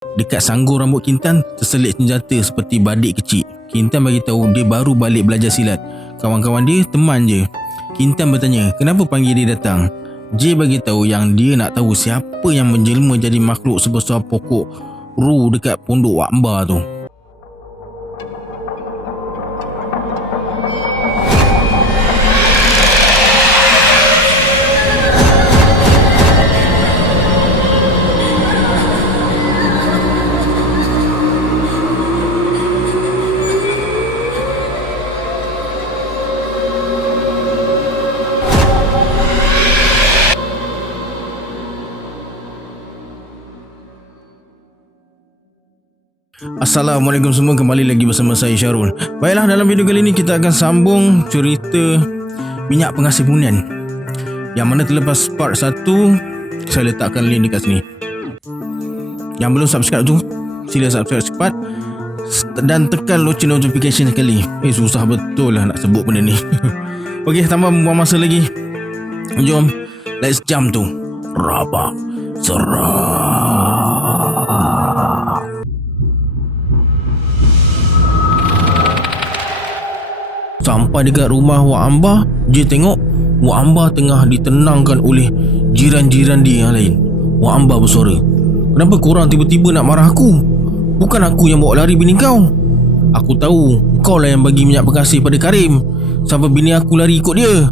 Dekat sanggul rambut Kintan terselit senjata seperti badik kecil. Kintan bagi tahu dia baru balik belajar silat. Kawan-kawan dia teman je. Kintan bertanya kenapa panggil dia datang. Jay bagi tahu yang dia nak tahu siapa yang menjelma jadi makhluk sebesar pokok ru dekat pondok Wak Mba tu. Assalamualaikum semua, kembali lagi bersama saya Syarul. Baiklah, dalam video kali ini kita akan sambung cerita Minyak Pengasih Hunian yang mana terlepas part 1. Saya letakkan link dekat sini. Yang belum subscribe tu, sila subscribe cepat dan tekan loceng notification sekali. Susah betul lah nak sebut benda ni. Okey, tanpa membuang masa lagi, jom let's jump to Rabak Seram. Sampai dekat rumah Wak Amba, dia tengok Wak Amba tengah ditenangkan oleh jiran-jiran dia yang lain. Wak Amba bersuara, "Kenapa korang tiba-tiba nak marah aku? Bukan aku yang bawa lari bini kau. Aku tahu kau lah yang bagi minyak pengasih pada Karim sampai bini aku lari ikut dia."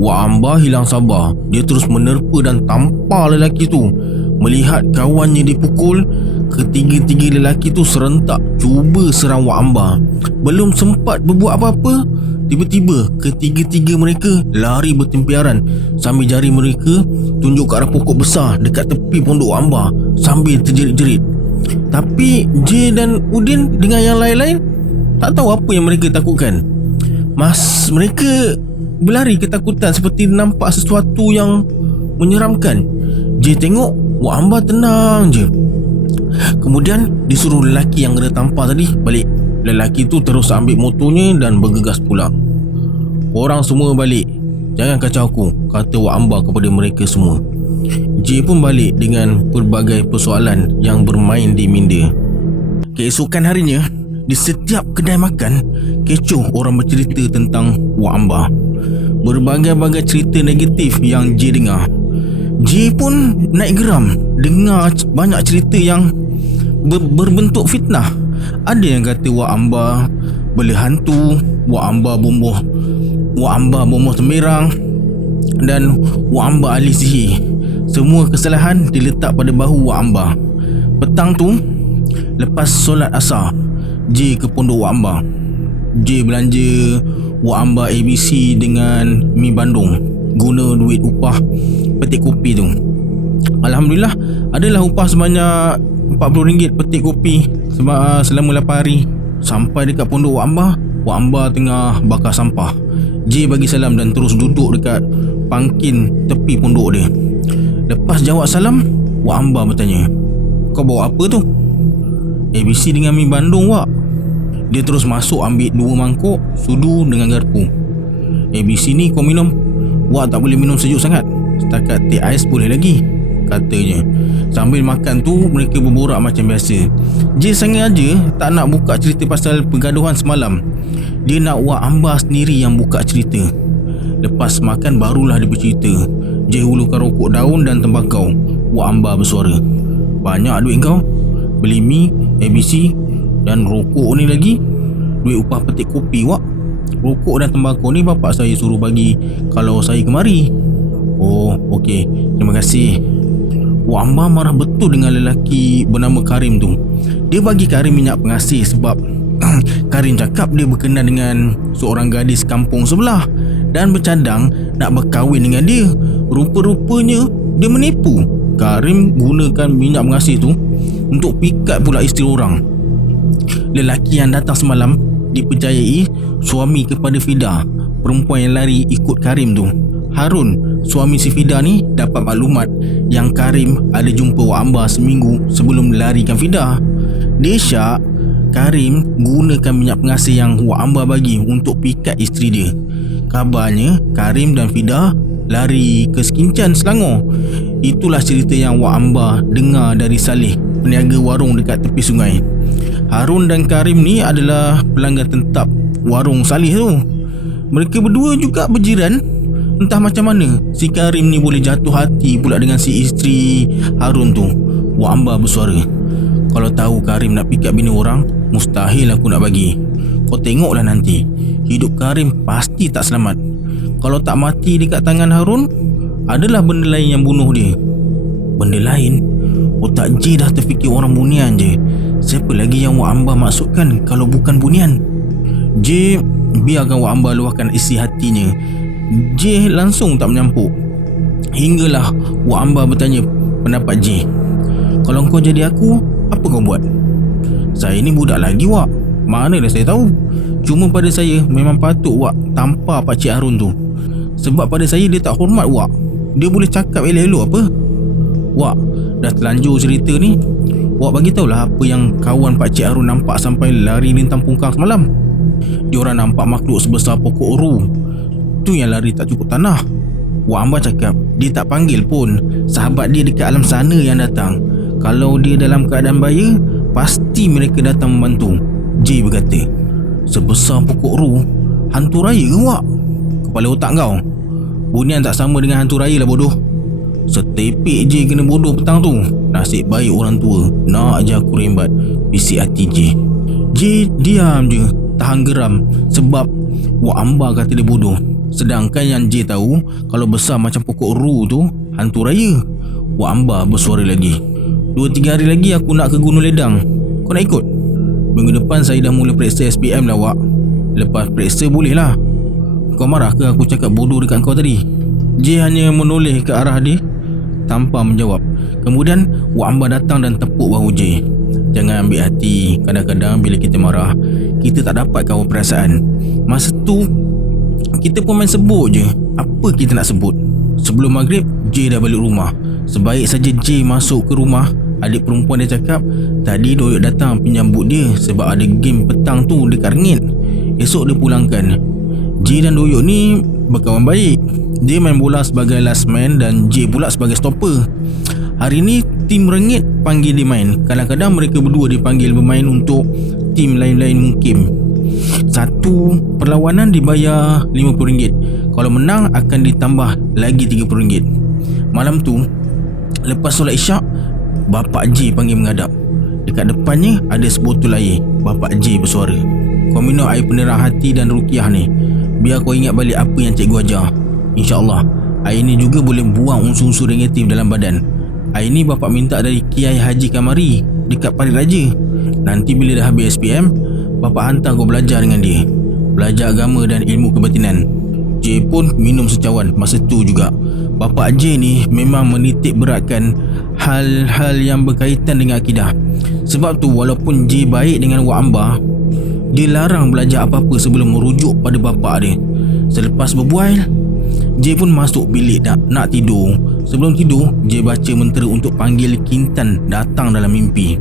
Wak Amba hilang sabar. Dia terus menerpa dan tampar lelaki tu. Melihat kawannya dipukul, ketiga-tiga lelaki tu serentak cuba serang Wak Amba. Belum sempat berbuat apa-apa, tiba-tiba ketiga-tiga mereka lari bertempiaran sambil jari mereka tunjuk ke arah pokok besar dekat tepi pondok Wak Amba sambil terjerit-jerit. Tapi Jay dan Udin dengan yang lain-lain tak tahu apa yang mereka takutkan. Mereka berlari ketakutan seperti nampak sesuatu yang menyeramkan. Jay tengok Wak Amba tenang je. Kemudian disuruh lelaki yang kena tampar tadi balik. Lelaki tu terus ambil motornya dan bergegas pulang. "Korang semua balik, jangan kacau aku," kata Wak Amba kepada mereka semua. Jay pun balik dengan pelbagai persoalan yang bermain di minda. Keesokan harinya, di setiap kedai makan, kecoh orang bercerita tentang Wak Amba. Berbagai-bagai cerita negatif yang Jay dengar. Jay pun naik geram dengar banyak cerita yang berbentuk fitnah. Ada yang kata Wak Amba bela hantu, Wak Amba bomoh semerang, dan Wak Amba ahli sihir. Semua kesalahan diletak pada bahu Wak Amba. Petang tu, lepas solat asar, Jay ke pondok Wak Amba. Jay belanja Wak Amba ABC dengan mi bandung guna duit upah petik kopi tu. Alhamdulillah, adalah upah sebanyak RM40 petik kopi selama 8 hari. Sampai dekat pondok Wak Amba tengah bakar sampah. Jay bagi salam dan terus duduk dekat pangkin tepi pondok dia. Lepas jawab salam, Wak Amba bertanya, "Kau bawa apa tu?" "ABC dengan mi bandung, Wak." Dia terus masuk ambil 2 mangkuk sudu dengan garpu. "ABC ni kau minum. Wak tak boleh minum sejuk sangat. Setakat teh ais boleh lagi," katanya. Sambil makan tu mereka berborak macam biasa. Jay sengaja tak nak buka cerita pasal pergaduhan semalam. Dia nak Wak Amba sendiri yang buka cerita. Lepas makan barulah dia bercerita. Jay hulurkan rokok daun dan tembakau. Wak Amba bersuara, "Banyak duit kau beli mi, ABC dan rokok ni lagi. Duit upah petik kopi, Wak. Rokok dan tembakau ni bapak saya suruh bagi kalau saya kemari." "Oh, okey. Terima kasih." Wak Amba marah betul dengan lelaki bernama Karim tu. Dia bagi Karim minyak pengasih sebab Karim cakap dia berkenan dengan seorang gadis kampung sebelah dan bercadang nak berkahwin dengan dia. Rupa-rupanya dia menipu. Karim gunakan minyak pengasih tu untuk pikat pula isteri orang. Lelaki yang datang semalam dipercayai suami kepada Fida, perempuan yang lari ikut Karim tu. Harun, suami si Fida ni, dapat maklumat yang Karim ada jumpa Wak Amba seminggu sebelum larikan Fida. Dia syak Karim gunakan minyak pengasih yang Wak Amba bagi untuk pikat isteri dia. Kabarnya Karim dan Fida lari ke Sekincan, Selangor. Itulah cerita yang Wak Amba dengar dari Saleh, peniaga warung dekat tepi sungai. Harun dan Karim ni adalah pelanggan tetap warung Saleh tu. Mereka berdua juga berjiran. Entah macam mana si Karim ni boleh jatuh hati pula dengan si isteri Harun tu. Wak Amba bersuara, "Kalau tahu Karim nak pikat bini orang, mustahil aku nak bagi. Kau tengoklah nanti, hidup Karim pasti tak selamat. Kalau tak mati dekat tangan Harun, adalah benda lain yang bunuh dia." Benda lain? Otak J dah terfikir orang bunian je. Siapa lagi yang Wak Amba maksudkan kalau bukan bunian? J biarkan Wak Amba luahkan isi hatinya. J langsung tak menyampuk. Hinggalah Wak Amba bertanya pendapat J. "Kalau kau jadi aku, apa kau buat?" "Saya ni budak lagi, Wak. Mana dah saya tahu. Cuma pada saya memang patut Wak tampar Pakcik Harun tu. Sebab pada saya dia tak hormat Wak. Dia boleh cakap elok-elok apa." "Wak, dah terlanjur cerita ni. Wak bagi tahulah apa yang kawan Pakcik Harun nampak sampai lari lintang pungkang semalam." "Diorang nampak makhluk sebesar pokok ru. Tu yang lari tak cukup tanah." Wak Amba cakap, "Dia tak panggil pun. Sahabat dia dekat alam sana yang datang. Kalau dia dalam keadaan bahaya, pasti mereka datang membantu." J berkata, "Sebesar pokok ru? Hantu raya ke, Wak?" "Kepala otak kau. Bunian tak sama dengan hantu raya lah, bodoh." Setepek J kena bodoh petang tu. Nasib baik orang tua. Nak je aku rembat, bisik hati J. J diam je, tahan geram sebab Wak Amba kata dia bodoh. Sedangkan yang J tahu, kalau besar macam pokok ru tu hantu raya. Wak Amba bersuara lagi, 2-3 hari lagi aku nak ke Gunung Ledang. Kau nak ikut? Minggu depan saya dah mula periksa SPM lah, Wak. Lepas periksa boleh lah. Kau marah ke aku cakap bodoh dekat kau tadi?" J hanya menoleh ke arah dia tanpa menjawab. Kemudian Wak Amba datang dan tepuk bahu J. "Jangan ambil hati. Kadang-kadang bila kita marah, kita tak dapat kawal perasaan. Masa tu kita pun main sebut je. Apa kita nak sebut?" Sebelum maghrib, J dah balik rumah. Sebaik saja J masuk ke rumah, adik perempuan dia cakap tadi Doyok datang penyambut dia sebab ada game petang tu dekat Rengit. Esok dia pulangkan. J dan Doyok ni berkawan baik. Dia main bola sebagai last man dan J pula sebagai stopper. Hari ni tim Rengit panggil dia main. Kadang-kadang mereka berdua dipanggil bermain untuk tim lain-lain mungkin. Satu perlawanan dibayar RM50. Kalau menang akan ditambah lagi RM30. Malam tu, lepas solat isyak, Bapak J panggil menghadap. Dekat depannya ada sebotol air. Bapak J bersuara, "Kau minum air penerang hati dan ruqyah ni. Biar kau ingat balik apa yang cikgu ajar. InsyaAllah air ni juga boleh buang unsur-unsur negatif dalam badan. Air ni bapak minta dari Kiai Haji Kamari dekat Parit Raja. Nanti bila dah habis SPM, bapak hantar kau belajar dengan dia. Belajar agama dan ilmu kebatinan." J pun minum secawan masa tu juga. Bapak J ni memang menitik beratkan hal-hal yang berkaitan dengan akidah. Sebab tu walaupun J baik dengan Wak Amba, dia larang belajar apa-apa sebelum merujuk pada bapak dia. Selepas berbual, J pun masuk bilik nak tidur. Sebelum tidur, J baca mentera untuk panggil Kintan datang dalam mimpi.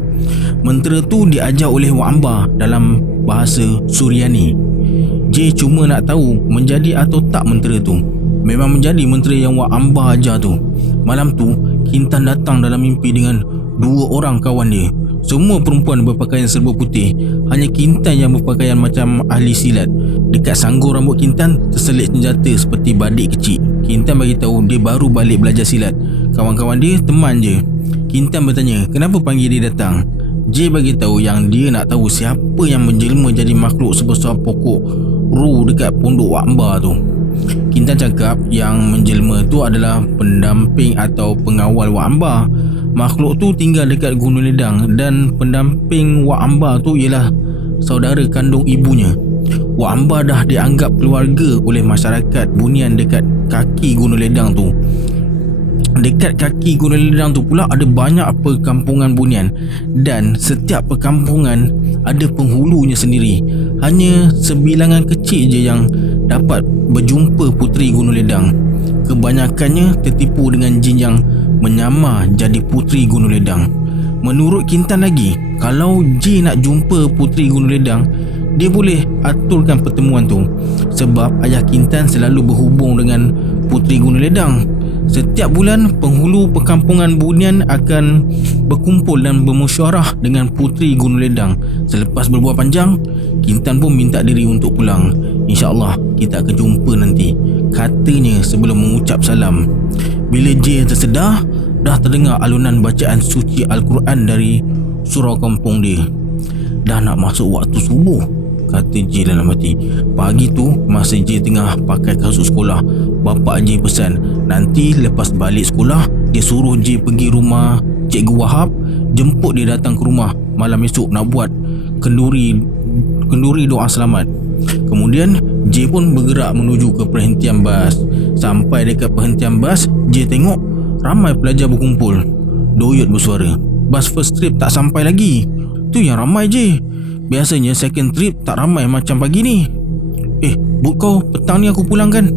Mentera tu diajar oleh Wak Amba dalam bahasa Suryani. J cuma nak tahu menjadi atau tak mentera tu. Memang menjadi mentera yang Wak Amba ajar tu. Malam tu, Kintan datang dalam mimpi dengan 2 orang kawan dia. Semua perempuan berpakaian serba putih. Hanya Kintan yang berpakaian macam ahli silat. Dekat sanggul rambut Kintan terselit senjata seperti badik kecil. Kintan bagi tahu dia baru balik belajar silat. Kawan-kawan dia teman je. Kintan bertanya kenapa panggil dia datang. J bagi tahu yang dia nak tahu siapa yang menjelma jadi makhluk sebesar pokok ru dekat pondok Wak Amba tu. Kintan cakap yang menjelma tu adalah pendamping atau pengawal Wak Amba. Makhluk tu tinggal dekat Gunung Ledang dan pendamping Wak Amba tu ialah saudara kandung ibunya. Wak Amba dah dianggap keluarga oleh masyarakat bunian dekat kaki Gunung Ledang tu. Dekat kaki Gunung Ledang tu pula ada banyak perkampungan bunian dan setiap perkampungan ada penghulunya sendiri. Hanya sebilangan kecil je yang dapat berjumpa puteri Gunung Ledang. Kebanyakannya tertipu dengan jin yang menyamar jadi puteri Gunung Ledang. Menurut Kintan lagi, kalau J nak jumpa puteri Gunung Ledang, dia boleh aturkan pertemuan tu. Sebab ayah Kintan selalu berhubung dengan puteri Gunung Ledang. Setiap bulan, penghulu perkampungan Bunian akan berkumpul dan bermusyawarah dengan Puteri Gunung Ledang. Selepas berbual panjang, Kintan pun minta diri untuk pulang. InsyaAllah kita akan jumpa nanti, katanya sebelum mengucap salam. Bila J tersedar, dah terdengar alunan bacaan suci Al-Quran dari surau kampung dia. Dah nak masuk waktu subuh, kata J dalam hati. Pagi tu masa J tengah pakai kasut sekolah, bapak J pesan nanti lepas balik sekolah dia suruh J pergi rumah Cikgu Wahab, jemput dia datang ke rumah malam esok nak buat kenduri doa selamat. Kemudian J pun bergerak menuju ke perhentian bas. Sampai dekat perhentian bas, J tengok ramai pelajar berkumpul. Doyot bersuara, bas first trip tak sampai lagi. Tu yang ramai J. Biasanya second trip tak ramai macam pagi ni. Bud kau, petang ni aku pulang kan?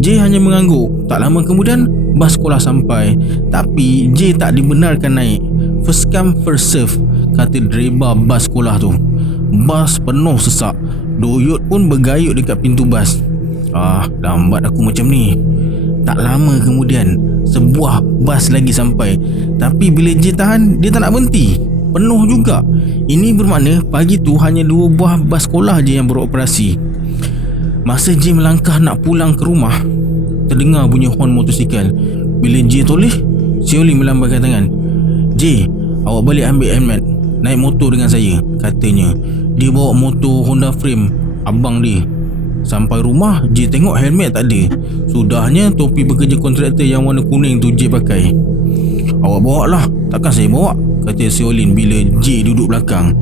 J hanya mengangguk. Tak lama kemudian bas sekolah sampai, tapi J tak dibenarkan naik. First come first serve, kata driver bas sekolah tu. Bas penuh sesak. Doyot pun bergayut dekat pintu bas. Lambat aku macam ni. Tak lama kemudian sebuah bas lagi sampai, tapi bila J tahan, dia tak nak berhenti. Penuh juga. Ini bermakna pagi tu hanya 2 buah bas sekolah je yang beroperasi. Masa J melangkah nak pulang ke rumah, terdengar bunyi hon motosikal. Bila J toleh, Sioli melambaikan tangan. J, awak balik ambil helmet, naik motor dengan saya, katanya. Dia bawa motor Honda Frame abang dia. Sampai rumah, J tengok helmet tak ada. Sudahnya topi bekerja kontraktor yang warna kuning tu J pakai. Awak bawa lah, takkan saya bawa, kata Siolin bila J duduk belakang.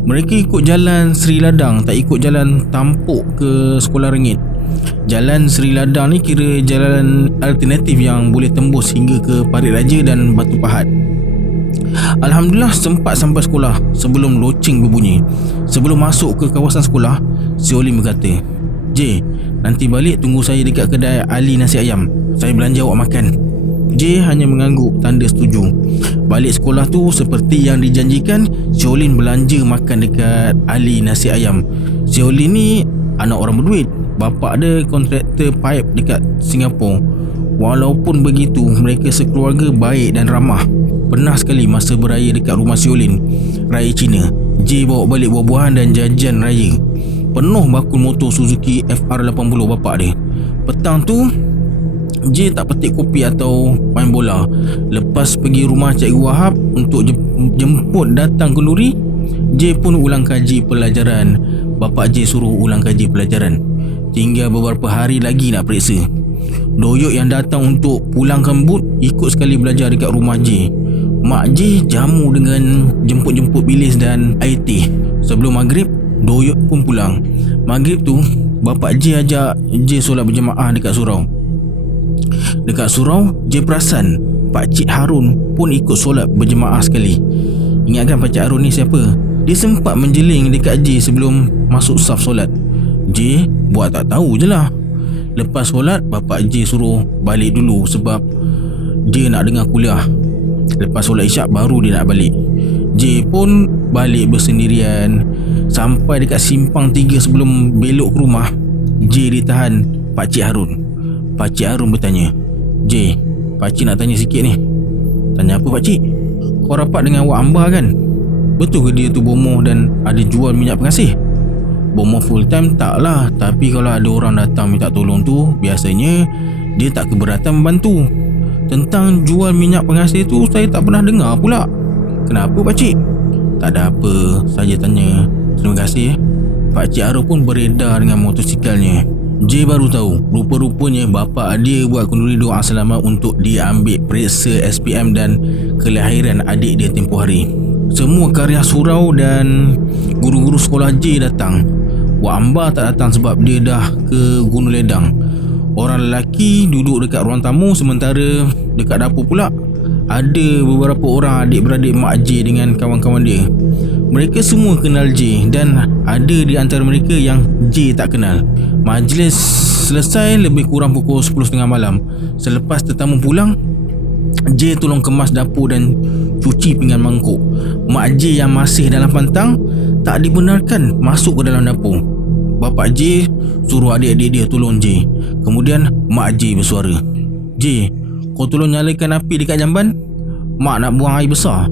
Mereka ikut jalan Sri Ladang, tak ikut jalan tampuk ke Sekolah Rengit. Jalan Sri Ladang ni kira jalan alternatif yang boleh tembus hingga ke Parit Raja dan Batu Pahat. Alhamdulillah sempat sampai sekolah sebelum loceng berbunyi. Sebelum masuk ke kawasan sekolah, Siolin berkata, J, nanti balik tunggu saya dekat kedai Ali Nasi Ayam. Saya belanja awak makan. J hanya mengangguk tanda setuju. Balik sekolah tu seperti yang dijanjikan, Siolin belanja makan dekat Ali Nasi Ayam. Siolin ni anak orang berduit. Bapak dia kontraktor pipe dekat Singapura. Walaupun begitu, mereka sekeluarga baik dan ramah. Pernah sekali masa beraya dekat rumah Siolin, raya Cina, J bawa balik buah-buahan dan jajan raya. Penuh bakul motor Suzuki FR80 bapak dia. Petang tu J tak petik kopi atau main bola. Lepas pergi rumah Cikgu Wahab untuk jemput datang kenduri, J pun ulang kaji pelajaran. Bapak J suruh ulang kaji pelajaran. Tinggal beberapa hari lagi nak periksa. Doyot yang datang untuk pulangkan Bud ikut sekali belajar dekat rumah J. Mak J jamu dengan jemput-jemput bilis dan air teh. Sebelum maghrib, Doyot pun pulang. Maghrib tu, bapak J ajak J solat berjemaah dekat surau. Dekat surau, J perasan Pakcik Harun pun ikut solat berjemaah sekali. Ingatkan Pakcik Harun ni siapa? Dia sempat menjeling dekat J sebelum masuk saf solat. J buat tak tahu je lah. Lepas solat, bapak J suruh balik dulu sebab dia nak dengar kuliah. Lepas solat isyak baru dia nak balik. J pun balik bersendirian. Sampai dekat simpang 3 sebelum belok ke rumah, J ditahan Pakcik Harun. Pakcik Harun bertanya, J, pakcik nak tanya sikit ni. Tanya apa pakcik? Kau rapat dengan Wak Amba kan? Betul ke dia tu bomoh dan ada jual minyak pengasih? Bomoh full time tak lah, tapi kalau ada orang datang minta tolong tu, biasanya dia tak keberatan membantu. Tentang jual minyak pengasih tu saya tak pernah dengar pula. Kenapa pakcik? Tak ada apa, saja tanya. Terima kasih. Pakcik Harun pun beredar dengan motosikalnya. J baru tahu, rupa-rupanya bapak dia buat kenduri doa selamat untuk dia ambil periksa SPM dan kelahiran adik dia tempoh hari. Semua karya surau dan guru-guru sekolah J datang. Wak Amba tak datang sebab dia dah ke Gunung Ledang. Orang lelaki duduk dekat ruang tamu, sementara dekat dapur pula ada beberapa orang adik-beradik Mak J dengan kawan-kawan dia. Mereka semua kenal J dan ada di antara mereka yang J tak kenal. Majlis selesai lebih kurang pukul 10.30 malam. Selepas tetamu pulang, J tolong kemas dapur dan cuci pinggan mangkuk. Mak J yang masih dalam pantang tak dibenarkan masuk ke dalam dapur. Bapak J suruh adik-adik dia tolong J. Kemudian Mak J bersuara, J, kau tolong nyalakan api dekat jamban. Mak nak buang air besar.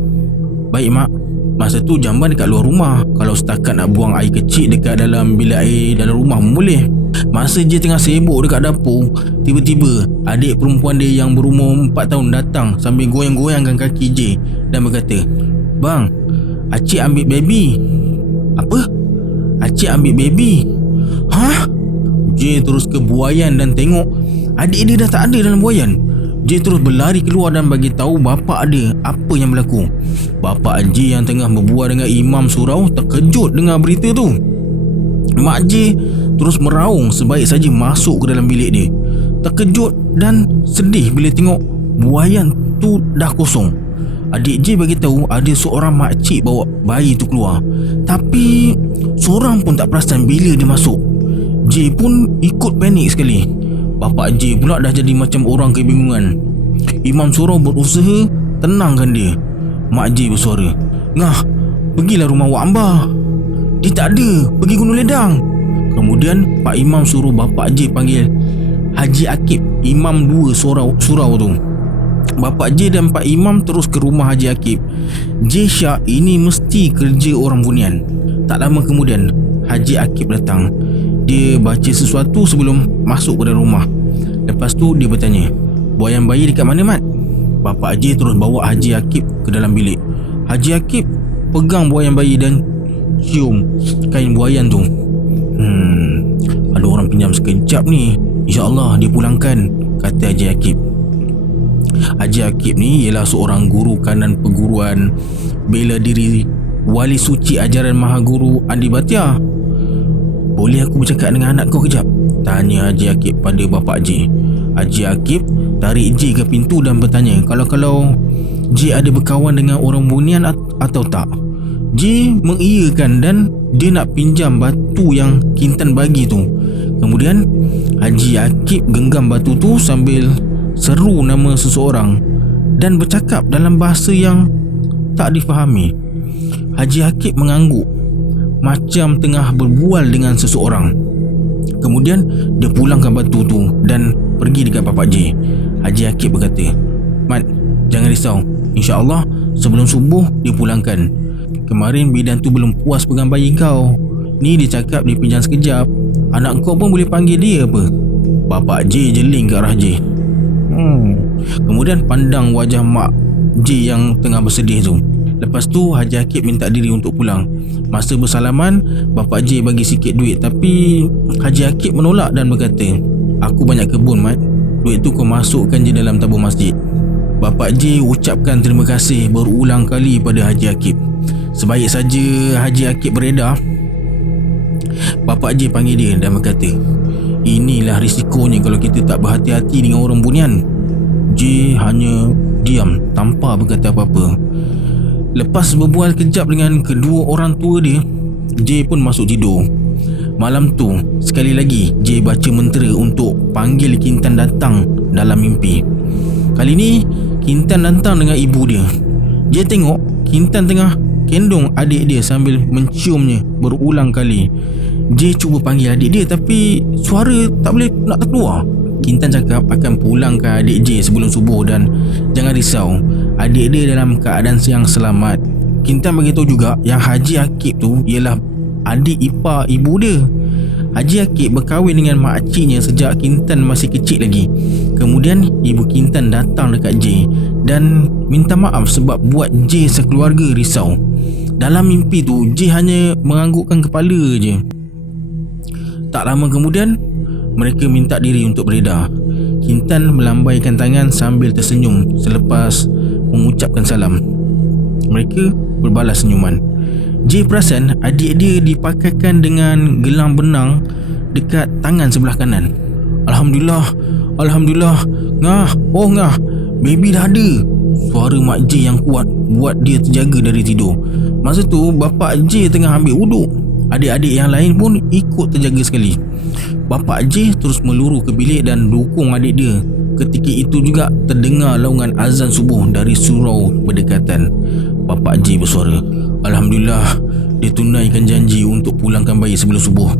Baik mak. Masa tu jamban dekat luar rumah. Kalau setakat nak buang air kecil dekat dalam bilik air dalam rumah boleh. Masa J tengah sibuk dekat dapur, tiba-tiba adik perempuan dia yang berumur 4 tahun datang sambil goyang-goyangkan kaki J dan berkata, "Bang, Acik ambil baby." "Apa? Acik ambil baby?" "Hah?" J terus ke buaian dan tengok adik dia dah tak ada dalam buaian. J terus berlari keluar dan bagi tahu bapak dia apa yang berlaku. Bapak J yang tengah berbual dengan imam surau terkejut dengar berita tu. Mak J terus meraung sebaik saja masuk ke dalam bilik dia. Terkejut dan sedih bila tengok buaian tu dah kosong. Adik J bagi tahu ada seorang makcik bawa bayi tu keluar, tapi seorang pun tak perasan bila dia masuk. J pun ikut panik sekali. Bapak J pula dah jadi macam orang kebingungan. Imam surau berusaha tenangkan dia. Mak J bersuara, "Ngah, pergilah rumah Wak Amba. Dia tak ada, pergi Gunung Ledang." Kemudian Pak Imam suruh Bapak J panggil Haji Akib, imam 2 surau tu. Bapak J dan Pak Imam terus ke rumah Haji Akib. J syak ini mesti kerja orang bunian. Tak lama kemudian Haji Akib datang. Dia baca sesuatu sebelum masuk ke dalam rumah. Lepas tu dia bertanya, "Buaian bayi dekat mana, Mat?" Bapak J terus bawa Haji Akib ke dalam bilik. Haji Akib pegang buaian bayi dan cium kain buaian tu. Ada orang pinjam sekejap ni, InsyaAllah dia pulangkan, kata Haji Akib. Haji Akib ni ialah seorang guru kanan perguruan bela diri wali suci ajaran Maha Guru Andi Bhatia. "Boleh aku bercakap dengan anak kau kejap?" tanya Haji Akib pada Bapak J. Haji Akib tarik J ke pintu dan bertanya kalau J ada berkawan dengan orang bunian atau tak. J mengiyakan dan dia nak pinjam batu yang Kintan bagi tu. Kemudian Haji Akib genggam batu tu sambil seru nama seseorang dan bercakap dalam bahasa yang tak difahami. Haji Akib mengangguk macam tengah berbual dengan seseorang. Kemudian dia pulangkan batu tu dan pergi dekat Bapak J. Haji Akib berkata, "Mat, jangan risau, InsyaAllah sebelum subuh dia pulangkan. Kemarin bidan tu belum puas pegang bayi kau. Ni dia cakap dia pinjam sekejap. Anak kau pun boleh panggil dia apa?" Bapak J jeling ke arah J. Kemudian pandang wajah Mak J yang tengah bersedih tu. Lepas tu Haji Akib minta diri untuk pulang. Masa bersalaman, Bapak J bagi sikit duit, tapi Haji Akib menolak dan berkata, "Aku banyak kebun, Mat. Duit tu kau masukkan je dalam tabung masjid." Bapak J ucapkan terima kasih berulang kali pada Haji Akib. Sebaik saja Haji Akib beredar, Bapak J panggil dia dan berkata, "Inilah risikonya kalau kita tak berhati-hati dengan orang bunian." J hanya diam tanpa berkata apa-apa. Lepas berbual kejap dengan kedua orang tua dia, J pun masuk tidur. Malam tu sekali lagi J baca mentera untuk panggil Kintan datang dalam mimpi. Kali ni Kintan datang dengan ibu dia. J tengok Kintan tengah kendong adik dia sambil menciumnya berulang kali. J cuba panggil adik dia tapi suara tak boleh nak terkeluar. Kintan cakap akan pulangkan adik J sebelum subuh dan jangan risau, adik dia dalam keadaan yang selamat. Kintan beritahu juga yang Haji Akib tu ialah adik ipar ibu dia. Haji Akib berkahwin dengan makciknya sejak Kintan masih kecil lagi. Kemudian ibu Kintan datang dekat J dan minta maaf sebab buat J sekeluarga risau. Dalam mimpi tu J hanya menganggukkan kepala je. Tak lama kemudian mereka minta diri untuk beredar. Kintan melambaikan tangan sambil tersenyum selepas mengucapkan salam. Mereka berbalas senyuman. J perasan adik dia dipakaikan dengan gelang benang dekat tangan sebelah kanan. Alhamdulillah, Alhamdulillah. Ngah, baby dah ada. Suara Mak J yang kuat buat dia terjaga dari tidur. Masa tu Bapak J tengah ambil wuduk. Adik-adik yang lain pun ikut terjaga sekali. Bapak J terus meluru ke bilik dan dukung adik dia. Ketika itu juga terdengar laungan azan subuh dari surau berdekatan. Bapak J bersuara, "Alhamdulillah, dia tunaikan janji untuk pulangkan bayi sebelum subuh."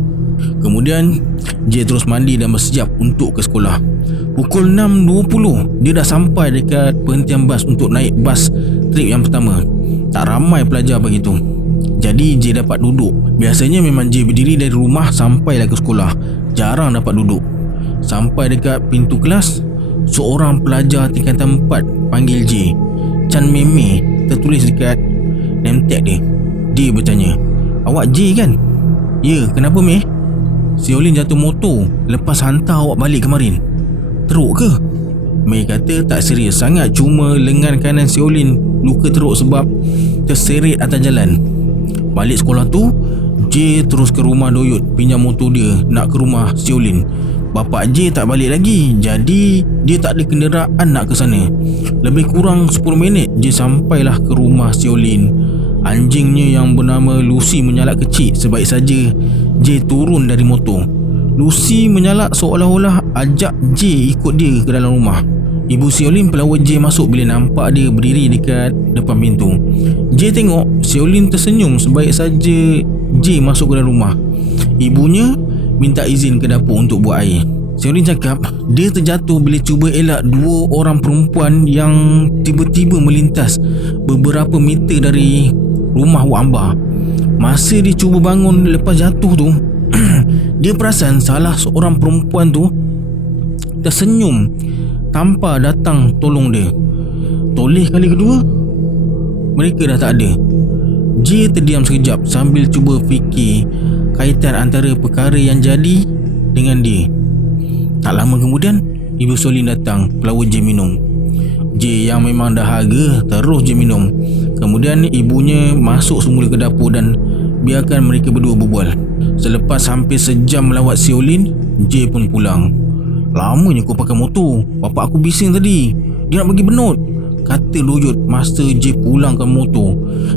Kemudian J terus mandi dan bersiap untuk ke sekolah. Pukul 6.20 dia dah sampai dekat perhentian bas untuk naik bas trip yang pertama. Tak ramai pelajar pagi tu, jadi J dapat duduk. Biasanya memang J berdiri dari rumah sampailah ke sekolah, jarang dapat duduk. Sampai dekat pintu kelas, seorang pelajar tingkatan 4 panggil J. Chan Meme tertulis dekat name tag dia. Dia bertanya, "Awak J kan?" "Ya, kenapa Meh?" "Si Olin jatuh motor lepas hantar awak balik kemarin." "Teruk ke?" Mei kata tak serius sangat, cuma lengan kanan si Olin luka teruk sebab terseret atas jalan. Balik sekolah tu, J terus ke rumah Doyot pinjam motor dia nak ke rumah si Olin. Bapak J tak balik lagi, jadi dia tak ada kenderaan nak ke sana. Lebih kurang 10 minit J sampailah ke rumah si Olin. Anjingnya yang bernama Lucy menyalak kecil. Sebaik saja J turun dari motor, Lucy menyalak seolah-olah ajak J ikut dia ke dalam rumah. Ibu si Olin pelawa J masuk bila nampak dia berdiri dekat depan pintu. J tengok si Olin tersenyum sebaik saja J masuk ke dalam rumah. Ibunya minta izin ke dapur untuk buat air. Si Olin cakap dia terjatuh bila cuba elak dua orang perempuan yang tiba-tiba melintas beberapa meter dari rumah Wak Amba. Masa dia cuba bangun lepas jatuh tu, dia perasan salah seorang perempuan tu tersenyum tanpa datang tolong dia. Toleh kali kedua, mereka dah tak ada. J terdiam sekejap sambil cuba fikir kaitan antara perkara yang jadi dengan dia. Tak lama kemudian, Ibu Solin datang, pelawa J minum. J yang memang dahaga terus J minum. Kemudian ibunya masuk semula ke dapur dan biarkan mereka berdua berbual. Selepas hampir sejam melawat si Olin, J pun pulang. "Lamanya kau pakai motor, bapak aku bising tadi, dia nak pergi benut," kata Doyot masa J pulang ke motor.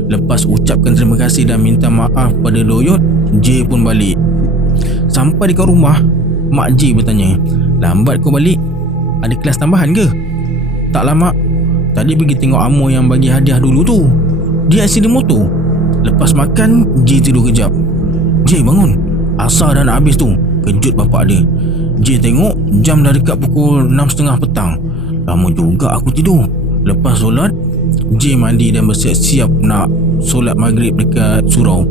Lepas ucapkan terima kasih dan minta maaf pada Doyot, J pun balik. Sampai dekat rumah, Mak J bertanya, "Lambat kau balik? Ada kelas tambahan ke?" "Tak lama, tadi pergi tengok Amo yang bagi hadiah dulu tu. Dia aksiden motor." Lepas makan, J tidur kejap. "J bangun, asar dah nak habis tu," kejut bapak dia. J tengok jam dah dekat pukul 6.30 petang. Lama juga aku tidur. Lepas solat, J mandi dan bersiap-siap nak solat maghrib dekat surau.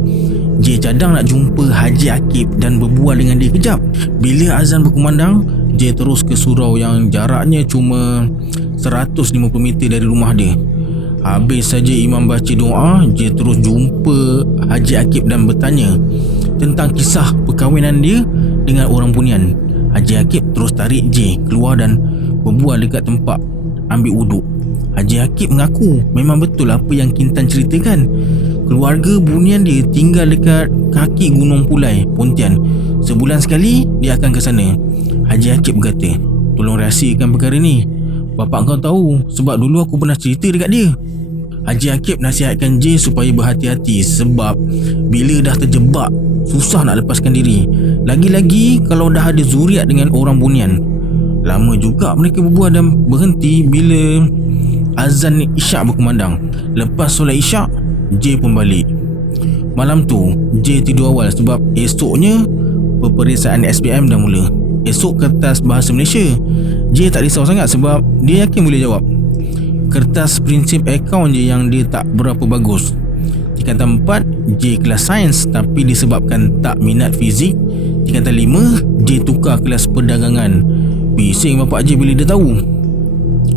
J cadang nak jumpa Haji Akib dan berbual dengan dia kejap. Bila azan berkumandang, J terus ke surau yang jaraknya cuma 150 meter dari rumah dia. Habis saja imam baca doa, J terus jumpa Haji Akib dan bertanya tentang kisah perkahwinan dia dengan orang Bunian. Haji Akib terus tarik J keluar dan berbual dekat tempat ambil wuduk. Haji Akib mengaku memang betul apa yang Kintan ceritakan. Keluarga Bunian dia tinggal dekat kaki Gunung Pulai, Pontian. Sebulan sekali dia akan ke sana. Haji Akib berkata, "Tolong rahsiakan perkara ni. Bapak kau tahu sebab dulu aku pernah cerita dekat dia." Haji Akib nasihatkan J supaya berhati-hati sebab bila dah terjebak, susah nak lepaskan diri. Lagi-lagi kalau dah ada zuriat dengan orang Bunian. Lama juga mereka berbual dan berhenti bila azan Isyak berkumandang. Lepas solat Isyak, J pun balik. Malam tu J tidur awal sebab esoknya peperiksaan SPM dah mula. Esok kertas bahasa Malaysia. J tak risau sangat sebab dia yakin boleh jawab. Kertas prinsip akaun je yang dia tak berapa bagus. Tingkatan 4 J kelas sains, tapi disebabkan tak minat fizik. Tingkatan 5 J tukar kelas perdagangan. Bising bapak J bila dia tahu.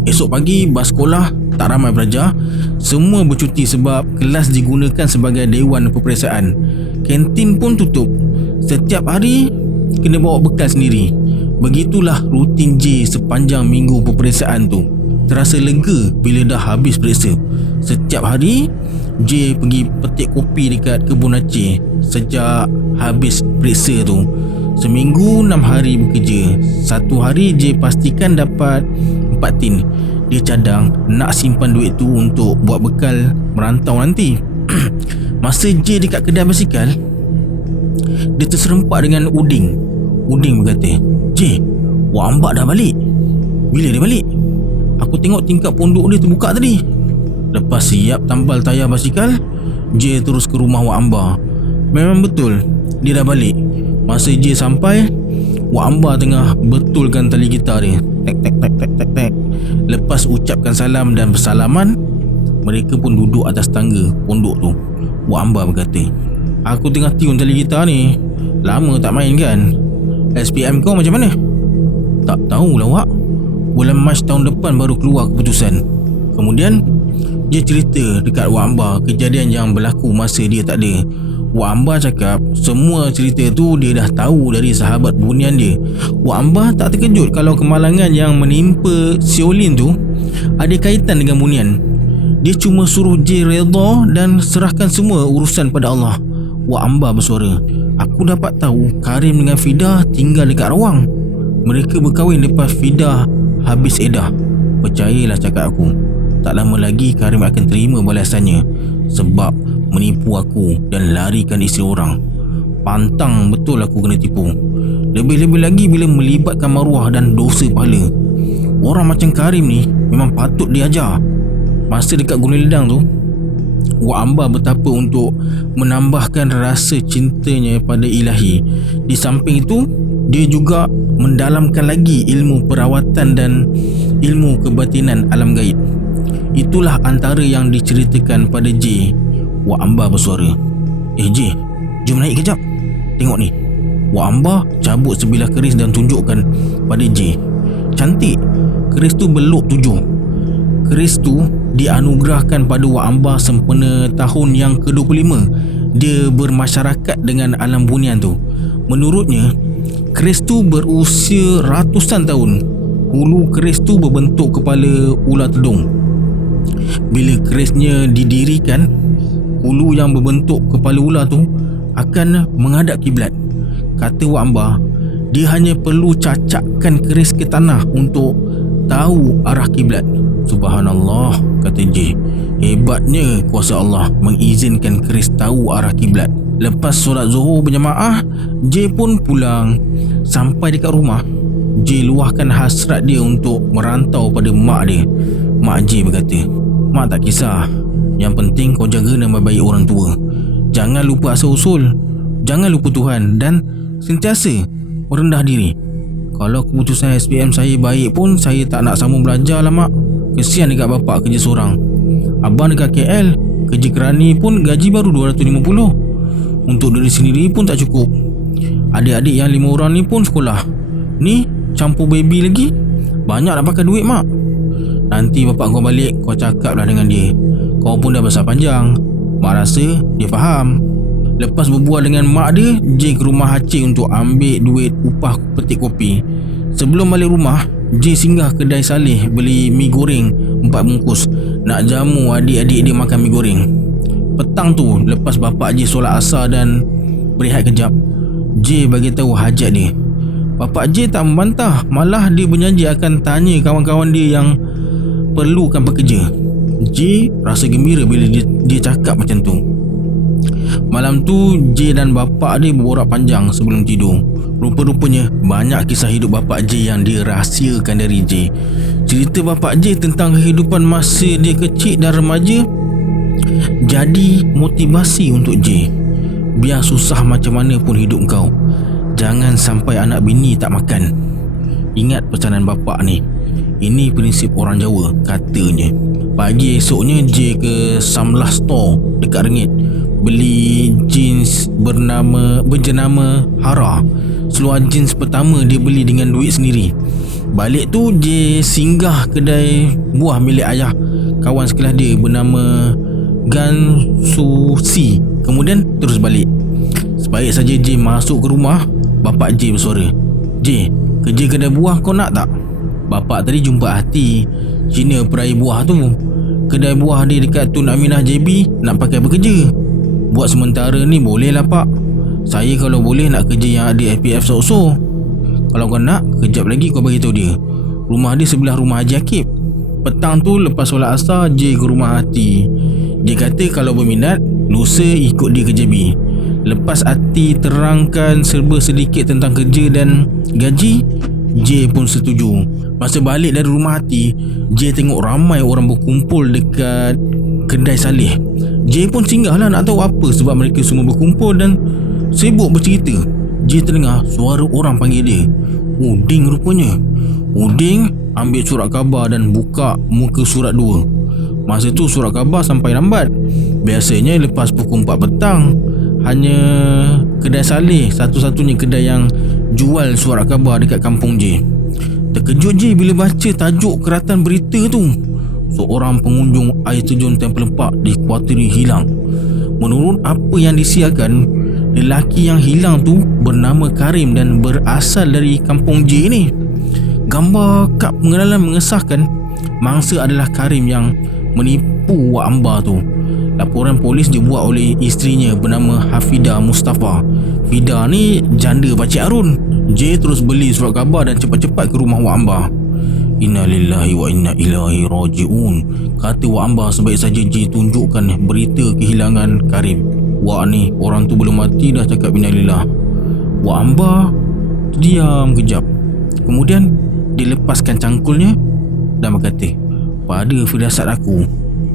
Esok pagi bas sekolah tak ramai pelajar. Semua bercuti sebab kelas digunakan sebagai dewan peperiksaan. Kantin pun tutup. Setiap hari kena bawa bekal sendiri. Begitulah rutin J sepanjang minggu peperiksaan tu. Terasa lega bila dah habis periksa. Setiap hari J pergi petik kopi dekat kebun Aceh sejak habis periksa tu. Seminggu 6 hari bekerja. Satu hari J pastikan dapat 4 tin. Dia cadang nak simpan duit tu untuk buat bekal merantau nanti. Masa J dekat kedai basikal, dia terserempak dengan Uding. Uding berkata, "J, Wak Ambak dah balik." "Bila dia balik?" "Aku tengok tingkap pondok dia terbuka tadi." Lepas siap tambal tayar basikal, J terus ke rumah Wak Amba. Memang betul, dia dah balik. Masa J sampai, Wak Amba tengah betulkan tali gitar dia. Tek tek tek tek tek tek. Lepas ucapkan salam dan bersalaman, mereka pun duduk atas tangga pondok tu. Wak Amba berkata, "Aku tengah tune tali gitar ni. Lama tak main kan? SPM kau macam mana?" "Tak tahulah Wak. Bulan Mac tahun depan baru keluar keputusan." Kemudian dia cerita dekat Wak Amba kejadian yang berlaku masa dia tak ada. Wak Amba cakap semua cerita tu dia dah tahu dari sahabat bunian dia. Wak Amba tak terkejut kalau kemalangan yang menimpa si Olin tu ada kaitan dengan bunian. Dia cuma suruh J redha dan serahkan semua urusan pada Allah. Wak Amba bersuara, "Aku dapat tahu Karim dengan Fida tinggal dekat Rawang. Mereka berkahwin lepas Fida habis edah. Percayalah cakap aku, tak lama lagi Karim akan terima balasannya sebab menipu aku dan larikan isteri orang. Pantang betul aku kena tipu. Lebih-lebih lagi bila melibatkan maruah dan dosa pahala. Orang macam Karim ni memang patut diajar." Masa dekat Gunung Ledang tu, Wak Amba bertapa untuk menambahkan rasa cintanya pada ilahi. Di samping itu, dia juga mendalamkan lagi ilmu perawatan dan ilmu kebatinan alam gaib. Itulah antara yang diceritakan pada J. Wak Amba bersuara, J, jom naik kejap. Tengok ni." Wak Amba cabut sebilah keris dan tunjukkan pada J. Cantik. Keris tu berlok 7. Keris tu dianugerahkan pada Wak Amba sempena tahun yang ke-25 dia bermasyarakat dengan alam bunian tu. Menurutnya, keris tu berusia ratusan tahun. Hulu keris tu berbentuk kepala ular telung. Bila kerisnya didirikan, hulu yang berbentuk kepala ular tu akan menghadap kiblat. Kata Wak Amba, dia hanya perlu cacakkan keris ke tanah untuk tahu arah kiblat. Subhanallah, kata J. Hebatnya kuasa Allah mengizinkan keris tahu arah kiblat. Lepas solat Zuhur berjamaah, J pun pulang. Sampai dekat rumah, J luahkan hasrat dia untuk merantau pada mak dia. Mak J berkata, "Mak tak kisah. Yang penting kau jaga nama baik orang tua. Jangan lupa asal usul. Jangan lupa Tuhan dan sentiasa merendah diri. Kalau keputusan SPM saya baik pun saya tak nak sambung belajar lah mak. Kesian dekat bapak kerja seorang. Abang dekat KL, kerja kerani pun gaji baru 250. Untuk diri sendiri pun tak cukup. Adik-adik yang 5 orang ni pun sekolah. Ni campur baby lagi. Banyak nak pakai duit mak. Nanti bapak kau balik, kau cakaplah dengan dia. Kau pun dah besar panjang." Mak rasa dia faham. Lepas berbual dengan mak dia, J ke rumah Hacik untuk ambil duit upah petik kopi. Sebelum balik rumah, J singgah kedai Saleh beli mi goreng 4 bungkus. Nak jamu adik-adik dia makan mi goreng. Petang tu, lepas bapak J solat asar dan berehat kejap, J bagi tahu hajat dia. Bapak J tak membantah, malah dia berjanji akan tanya kawan-kawan dia yang perlukan pekerja. J rasa gembira bila dia cakap macam tu. Malam tu J dan bapak dia berborak panjang sebelum tidur. Rupa-rupanya banyak kisah hidup bapak J yang dia rahsiakan dari J. Cerita bapak J tentang kehidupan masa dia kecil dan remaja jadi motivasi untuk J. Biar susah macam mana pun hidup kau, jangan sampai anak bini tak makan. Ingat pesanan bapak ni. Ini prinsip orang Jawa, katanya. Pagi esoknya J ke Samlah Store dekat Rengit beli jeans berjenama Hara. Seluar jeans pertama dia beli dengan duit sendiri. Balik tu J singgah kedai buah milik ayah kawan sekelas dia bernama Gan Susi. Kemudian terus balik. Sebaik saja J masuk ke rumah, bapak J bersuara, "J, kerja kedai buah kau nak tak?" Bapak tadi jumpa Hati, Cina peraih buah tu. Kedai buah dia dekat Tun Aminah JB nak pakai bekerja. Buat sementara ni boleh lah pak. Saya kalau boleh nak kerja yang ada FPF sok-sok. Kalau kau nak, kejap lagi kau beritahu dia. Rumah dia sebelah rumah Haji Akib. Petang tu lepas solat asar, J ke rumah Hati. Dia kata kalau berminat, lusa ikut dia ke JB. Lepas Hati terangkan serba sedikit tentang kerja dan gaji, J pun setuju. Masa balik dari rumah Hati, J tengok ramai orang berkumpul dekat kedai Saleh. J pun singgah lah nak tahu apa sebab mereka semua berkumpul dan sibuk bercerita. J Dia terdengar suara orang panggil dia. Uding rupanya. Uding ambil surat khabar dan buka muka surat 2. Masa tu surat khabar sampai lambat. Biasanya lepas pukul 4 petang. Hanya kedai Saleh satu-satunya kedai yang jual surat khabar dekat kampung J. Terkejut J bila baca tajuk keratan berita tu. Seorang pengunjung air terjun Tempel Lepak di kuarteri hilang. Menurut apa yang disiarkan, lelaki yang hilang tu bernama Karim dan berasal dari kampung J ni. Gambar kad pengenalan mengesahkan mangsa adalah Karim yang menipu Wak Amba tu. Laporan polis dibuat oleh isterinya bernama Hafidah Mustafa. Fida ni janda Pakcik Harun. J terus beli surat khabar dan cepat-cepat ke rumah Wak Amba. Inna lillahi wa inna ilaihi raji'un, kata Wak Amba sebaik saja J tunjukkan berita kehilangan Karim. Wak ni, orang tu belum mati dah cakap innalillah. Wak Amba diam kejap. Kemudian dia lepaskan cangkulnya dan berkata, pada firasat aku,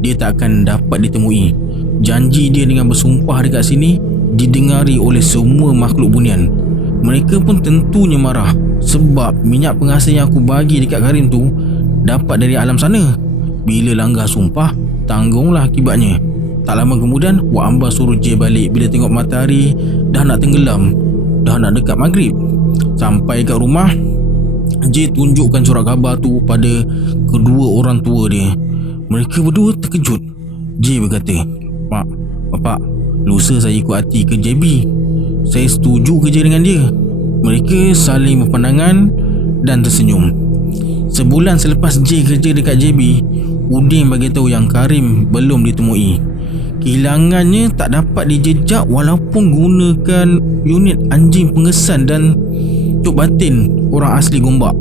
dia tak akan dapat ditemui. Janji dia dengan bersumpah dekat sini didengari oleh semua makhluk bunian. Mereka pun tentunya marah sebab minyak pengasas yang aku bagi dekat Karim tu dapat dari alam sana. Bila langgar sumpah, tanggunglah akibatnya. Tak lama kemudian Wak Amba suruh J balik bila tengok matahari dah nak tenggelam, dah nak dekat maghrib. Sampai kat rumah, J tunjukkan surat khabar tu pada kedua orang tua dia. Mereka berdua terkejut. J berkata, Mak, Bapak, lusa saya ikut hati ke JB. Saya setuju kerja dengan dia. Mereka saling berpandangan dan tersenyum. Sebulan selepas J kerja dekat JB, Udin bagi tahu yang Karim belum ditemui. Kehilangannya tak dapat dijejak walaupun gunakan unit anjing pengesan dan tok batin orang asli Gombak.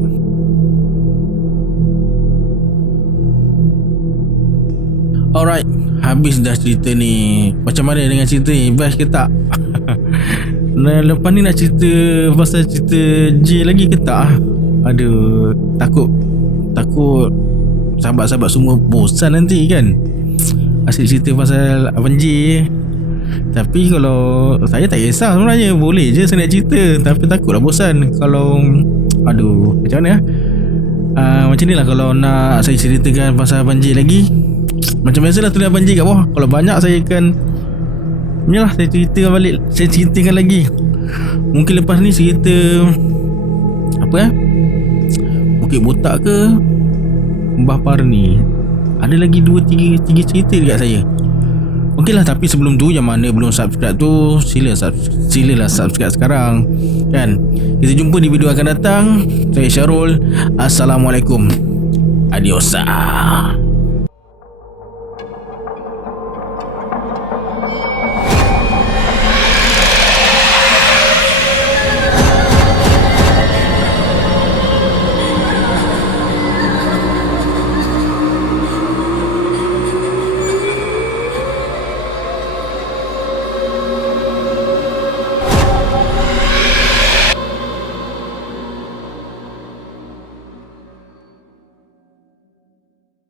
Alright, habis dah cerita ni. Macam mana dengan cerita ni? Best ke tak? Lepas ni nak cerita pasal cerita J lagi ke tak? Aduh, takut sahabat-sahabat semua bosan nanti kan asyik cerita pasal Abang J. Tapi kalau saya tak kisah sebenarnya, boleh je saya nak cerita. Tapi takutlah bosan kalau macam mana macam ni lah. Kalau nak saya ceritakan pasal Abang J lagi, macam biasalah tulis Abang J kat bawah. Kalau banyak saya akan yalah, saya ceritakan balik. Saya ceritakan lagi. Mungkin lepas ni cerita Bukit Botak ke Mbah Parni. Ada lagi 2-3 cerita dekat saya. Okey lah, tapi sebelum tu, yang mana belum subscribe tu, silalah subscribe sekarang kan. Kita jumpa di video akan datang. Saya Syarul. Assalamualaikum. Adios.